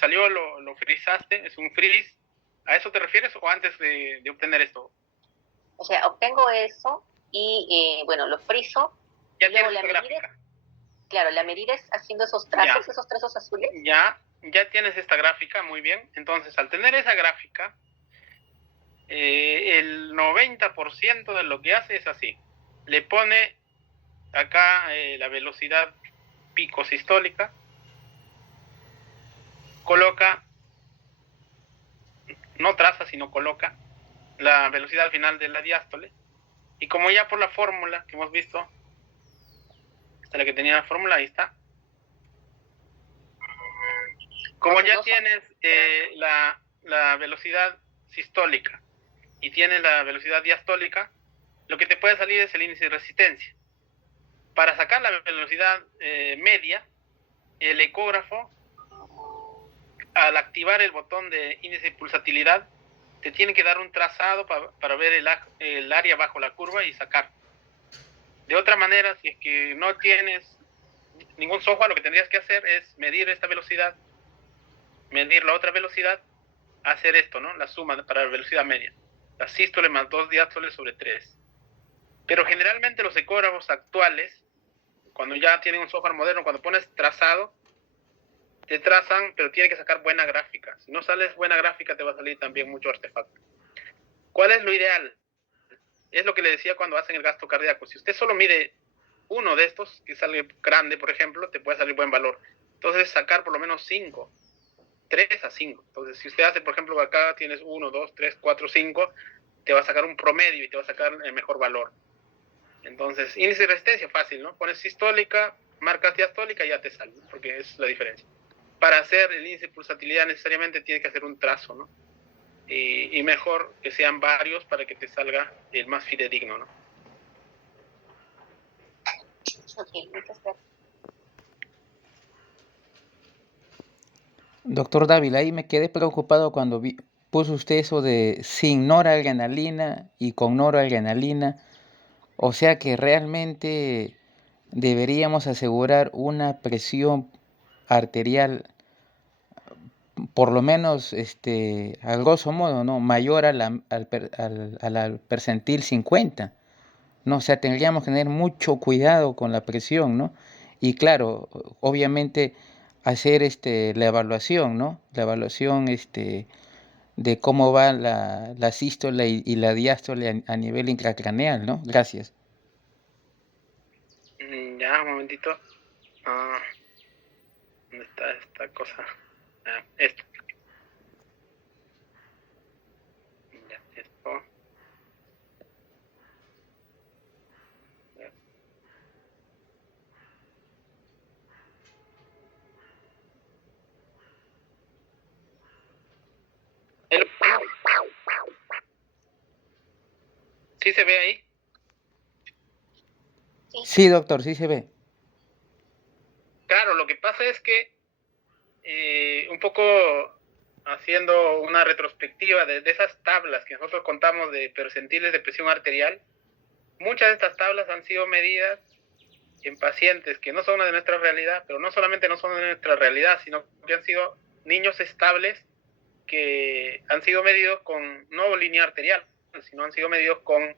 salió lo frizaste, es un freeze. ¿A eso te refieres o antes de obtener esto? O sea, obtengo eso y, bueno, lo frizo. Ya y luego tienes la tu medida, gráfica. claro, la medida es haciendo esos trazos azules. Ya tienes esta gráfica, muy bien. Entonces, al tener esa gráfica, el 90% de lo que hace es así. Le pone acá la velocidad pico sistólica, coloca, no traza, sino coloca la velocidad final de la diástole. Y como ya por la fórmula que hemos visto, esta es la que tenía la fórmula, ahí está. Como ya tienes la velocidad sistólica y tienes la velocidad diastólica, lo que te puede salir es el índice de resistencia. Para sacar la velocidad media, el ecógrafo, al activar el botón de índice de pulsatilidad, te tiene que dar un trazado para ver el área bajo la curva y sacar. De otra manera, si es que no tienes ningún software, lo que tendrías que hacer es medir esta velocidad, medir la otra velocidad, hacer esto, ¿no? La suma para la velocidad media. La sístole más 2 diástoles sobre 3. Pero generalmente los ecógrafos actuales, cuando ya tienen un software moderno, cuando pones trazado, te trazan, pero tiene que sacar buena gráfica. Si no sales buena gráfica, te va a salir también mucho artefacto. ¿Cuál es lo ideal? Es lo que le decía cuando hacen el gasto cardíaco. Si usted solo mide uno de estos, que sale grande, por ejemplo, te puede salir buen valor. Entonces, sacar por lo menos 5, 3 a 5. Entonces, si usted hace, por ejemplo, acá tienes 1, 2, 3, 4, 5, te va a sacar un promedio y te va a sacar el mejor valor. Entonces, índice de resistencia, fácil, ¿no? Pones sistólica, marcas diastólica y ya te sale, porque es la diferencia. Para hacer el índice de pulsatilidad necesariamente tiene que hacer un trazo, ¿no? Y mejor que sean varios para que te salga el más fidedigno, ¿no? Ok, muchas gracias. Doctor Dávila, ahí me quedé preocupado cuando puso usted eso de sin noradrenalina y con noradrenalina. O sea que realmente deberíamos asegurar una presión arterial, por lo menos a grosso modo, ¿no? Mayor al percentil 50. ¿No? O sea, tendríamos que tener mucho cuidado con la presión, ¿no? Y claro, obviamente hacer la evaluación, ¿no? La evaluación de cómo va la sístole y la diástole a nivel intracraneal, ¿no? Gracias. Ya, un momentito. ¿Dónde está esta cosa? Esto. Ya, esto. ¿Sí se ve ahí? Sí, doctor, sí se ve. Claro, lo que pasa es que un poco haciendo una retrospectiva de esas tablas que nosotros contamos de percentiles de presión arterial, muchas de estas tablas han sido medidas en pacientes que no son de nuestra realidad, pero no solamente no son de nuestra realidad, sino que han sido niños estables que han sido medidos con no línea arterial, sino han sido medidos con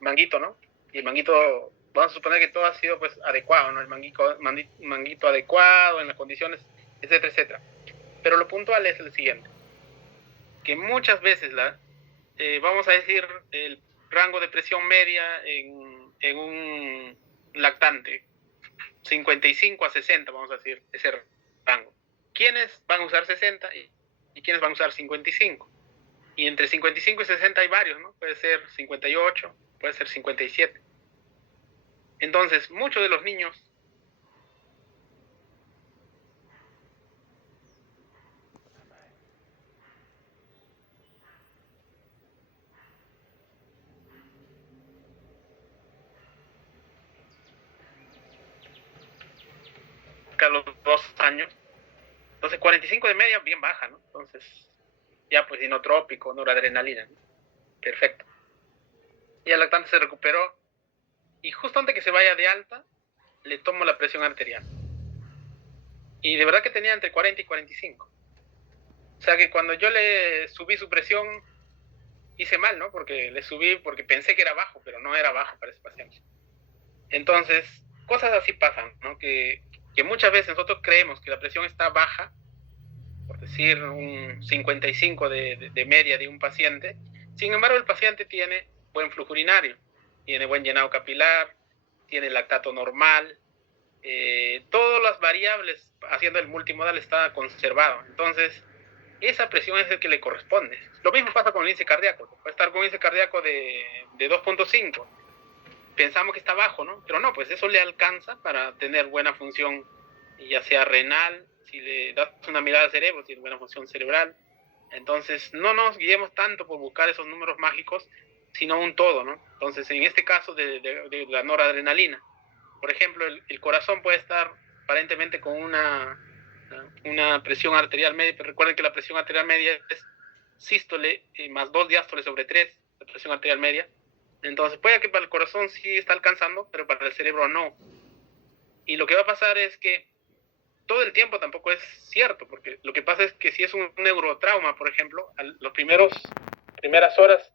manguito, ¿no? Y el manguito, vamos a suponer que todo ha sido pues adecuado, ¿no? El manguito adecuado, en las condiciones, etcétera, etcétera. Pero lo puntual es el siguiente, que muchas veces vamos a decir, el rango de presión media en un lactante, 55 a 60, vamos a decir, ese rango. ¿Quiénes van a usar 60 y quiénes van a usar 55? Y entre 55 y 60 hay varios, ¿no? Puede ser 58, puede ser 57. Entonces, muchos de los niños a los 2 años, entonces 45 de media bien baja, ¿no? Entonces, ya pues inotrópico, noradrenalina, ¿no? Perfecto. Y el lactante se recuperó y justo antes que se vaya de alta, le tomo la presión arterial. Y de verdad que tenía entre 40 y 45. O sea que cuando yo le subí su presión, hice mal, ¿no? Porque le subí porque pensé que era bajo, pero no era bajo para ese paciente. Entonces, cosas así pasan, ¿no? Que muchas veces nosotros creemos que la presión está baja, por decir un 55 de media de un paciente. Sin embargo, el paciente tiene buen flujo urinario, tiene buen llenado capilar, tiene lactato normal, todas las variables haciendo el multimodal está conservado. Entonces, esa presión es el que le corresponde. Lo mismo pasa con el índice cardíaco. Puede estar con un índice cardíaco de 2.5. Pensamos que está bajo, ¿no? Pero no, pues eso le alcanza para tener buena función, ya sea renal, si le das una mirada al cerebro, tiene buena función cerebral. Entonces, no nos guiemos tanto por buscar esos números mágicos, sino un todo, ¿no? Entonces, en este caso de la noradrenalina, por ejemplo, el corazón puede estar aparentemente con una presión arterial media, pero recuerden que la presión arterial media es sístole más 2 diástole sobre 3, la presión arterial media. Entonces, puede que para el corazón sí está alcanzando, pero para el cerebro no. Y lo que va a pasar es que todo el tiempo tampoco es cierto, porque lo que pasa es que si es un neurotrauma, por ejemplo, las primeras horas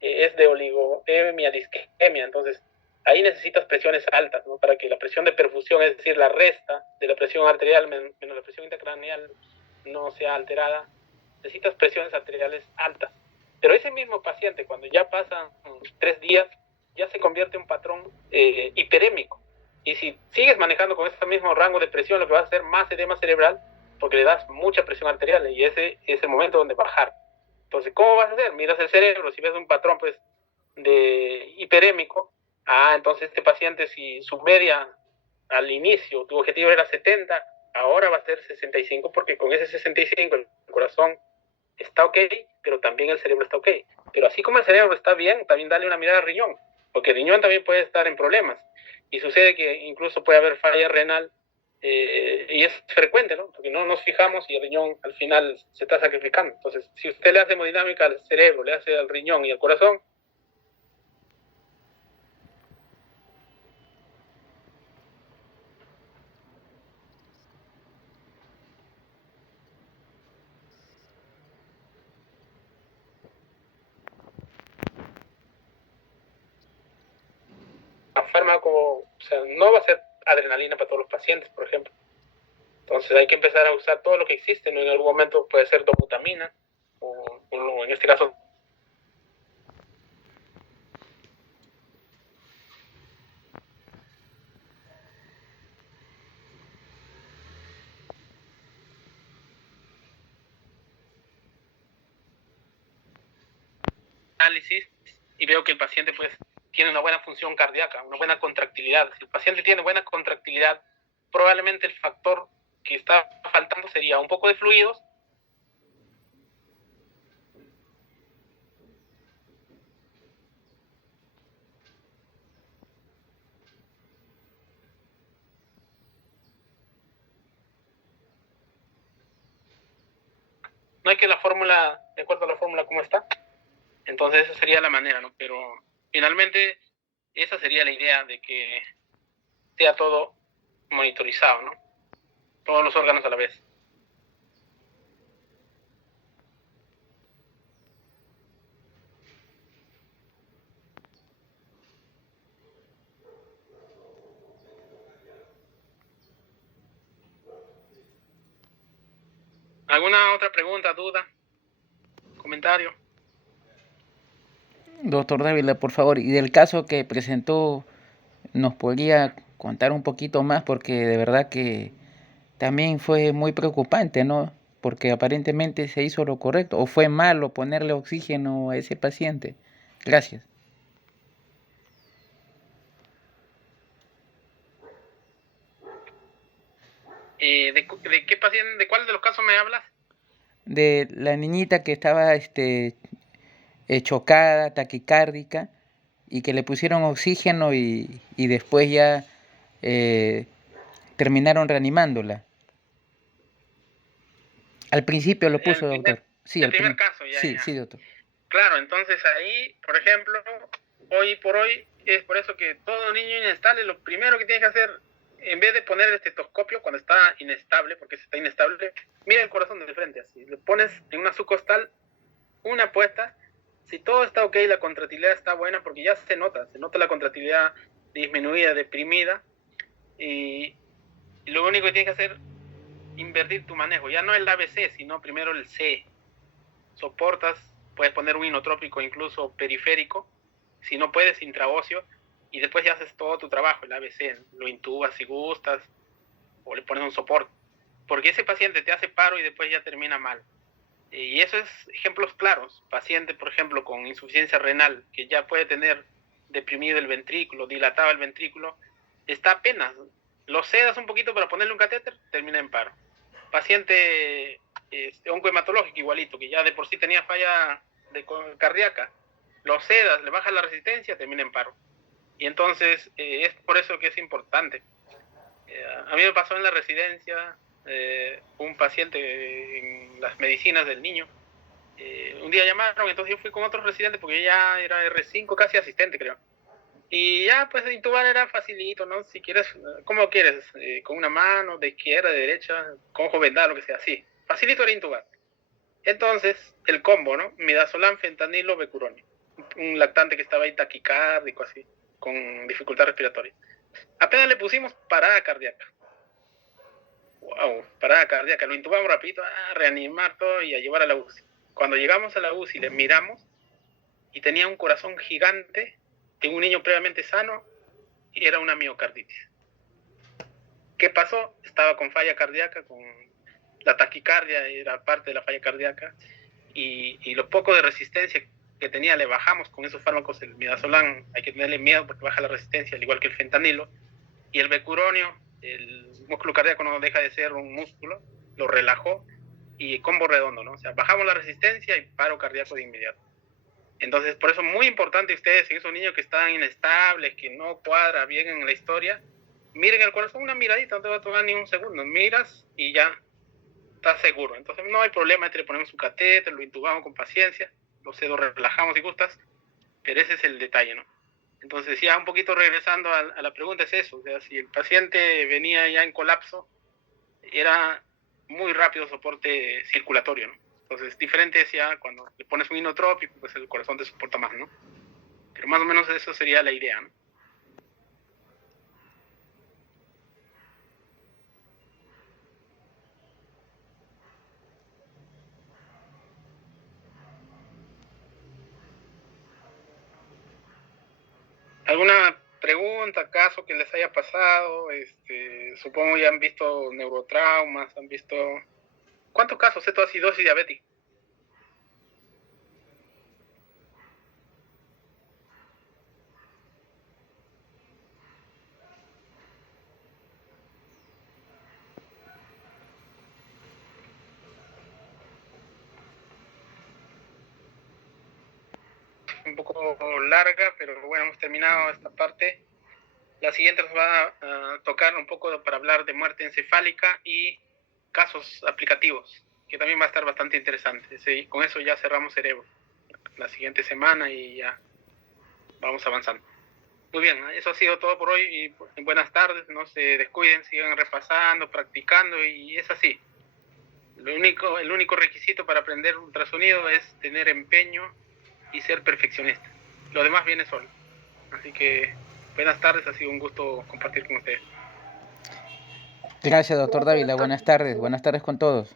es de oligodemia, disquemia, entonces ahí necesitas presiones altas, ¿no? Para que la presión de perfusión, es decir, la resta de la presión arterial menos la presión intracraneal no sea alterada, necesitas presiones arteriales altas. Pero ese mismo paciente, cuando ya pasan 3 días, ya se convierte en un patrón hiperémico. Y si sigues manejando con ese mismo rango de presión, lo que vas a hacer más edema cerebral, porque le das mucha presión arterial, y ese es el momento donde bajar. Entonces, ¿cómo vas a hacer? Miras el cerebro, si ves un patrón pues de hiperémico, entonces este paciente, si su media al inicio, tu objetivo era 70, ahora va a ser 65, porque con ese 65 el corazón está ok, pero también el cerebro está ok. Pero así como el cerebro está bien, también dale una mirada al riñón, porque el riñón también puede estar en problemas. Y sucede que incluso puede haber falla renal, y es frecuente, ¿no? Porque no nos fijamos y el riñón al final se está sacrificando. Entonces, si usted le hace hemodinámica al cerebro, le hace al riñón y al corazón, la fármaco, o sea, no va a ser adrenalina para todos los pacientes, por ejemplo. Entonces hay que empezar a usar todo lo que existe, ¿no? En algún momento puede ser dobutamina, o en este caso análisis, y veo que el paciente pues tiene una buena función cardíaca, una buena contractilidad. Si el paciente tiene buena contractilidad, probablemente el factor que está faltando sería un poco de fluidos. No hay que la fórmula, de acuerdo a la fórmula como está. Entonces esa sería la manera, ¿no? Pero finalmente esa sería la idea, de que sea todo monitorizado, ¿no? Todos los órganos a la vez. ¿Alguna otra pregunta, duda, comentario? Doctor Dávila, por favor, y del caso que presentó, ¿nos podría contar un poquito más? Porque de verdad que también fue muy preocupante, ¿no? Porque aparentemente se hizo lo correcto, o fue malo ponerle oxígeno a ese paciente. Gracias. ¿De qué paciente, de cuál de los casos me hablas? De la niñita que estaba chocada, taquicárdica, y que le pusieron oxígeno y después ya terminaron reanimándola. Al principio lo puso, doctor. Sí, el primer caso, sí, sí, doctor. Claro, entonces ahí, por ejemplo, hoy por hoy, es por eso que todo niño inestable, lo primero que tiene que hacer en vez de poner el estetoscopio cuando está inestable, porque se está inestable, mira el corazón de frente, así. Le pones en una subcostal una apuesta. Si todo está ok, la contractilidad está buena, porque ya se nota la contractilidad disminuida, deprimida, y lo único que tienes que hacer, invertir tu manejo, ya no el ABC, sino primero el C. Soportas, puedes poner un inotrópico incluso periférico, si no puedes intraóseo, y después ya haces todo tu trabajo, el ABC, lo intubas si gustas, o le pones un soporte, porque ese paciente te hace paro y después ya termina mal. Y eso es ejemplos claros. Paciente, por ejemplo, con insuficiencia renal, que ya puede tener deprimido el ventrículo, dilatado el ventrículo, está apenas, lo sedas un poquito para ponerle un catéter, termina en paro. Paciente oncohematológico igualito, que ya de por sí tenía falla cardíaca, lo sedas, le baja la resistencia, termina en paro. Y entonces es por eso que es importante. A mí me pasó en la residencia, un paciente en las medicinas del niño. Un día llamaron, entonces yo fui con otro residente porque yo ya era R5, casi asistente creo. Y ya pues intubar era facilito, ¿no? Si quieres, ¿cómo quieres? Con una mano, de izquierda, de derecha, con ojo vendado, lo que sea, así. Facilito era intubar. Entonces, el combo, ¿no? Midazolam, fentanilo, becuronio. Un lactante que estaba ahí taquicárdico, así, con dificultad respiratoria. Apenas le pusimos parada cardíaca. Wow, parada cardíaca. Lo intubamos rapidito, a reanimar todo y a llevar a la UCI. Cuando llegamos a la UCI, le miramos y tenía un corazón gigante de un niño previamente sano y era una miocarditis. ¿Qué pasó? Estaba con falla cardíaca, con la taquicardia, era parte de la falla cardíaca, y lo poco de resistencia que tenía le bajamos con esos fármacos. El midazolam hay que tenerle miedo porque baja la resistencia, al igual que el fentanilo, y el becuronio, el músculo cardíaco no deja de ser un músculo, lo relajó, y combo redondo, ¿no? O sea, bajamos la resistencia y paro cardíaco de inmediato. Entonces, por eso es muy importante ustedes, en esos niños que están inestables, que no cuadra bien en la historia, miren el corazón, una miradita, no te va a tomar ni un segundo, miras y ya estás seguro. Entonces no hay problema, le ponemos su catéter, lo intubamos con paciencia, lo relajamos si gustas, pero ese es el detalle, ¿no? Entonces ya un poquito regresando a la pregunta es eso, o sea, si el paciente venía ya en colapso, era muy rápido soporte circulatorio, ¿no? Entonces, diferente es ya cuando le pones un inotrópico, pues el corazón te soporta más, ¿no? Pero más o menos eso sería la idea, ¿no? ¿Alguna pregunta, caso que les haya pasado? Supongo ya han visto neurotraumas, han visto... ¿Cuántos casos? Cetoacidosis diabética. Un poco larga, pero bueno, hemos terminado esta parte. La siguiente nos va a tocar un poco para hablar de muerte encefálica y casos aplicativos, que también va a estar bastante interesante. Sí, con eso ya cerramos cerebro la siguiente semana y ya vamos avanzando. Muy bien, eso ha sido todo por hoy y buenas tardes, no se descuiden, sigan repasando, practicando y es así. El único requisito para aprender ultrasonido es tener empeño y ser perfeccionista. Lo demás viene solo. Así que buenas tardes, ha sido un gusto compartir con ustedes. Gracias, doctor Dávila. Buenas tardes con todos.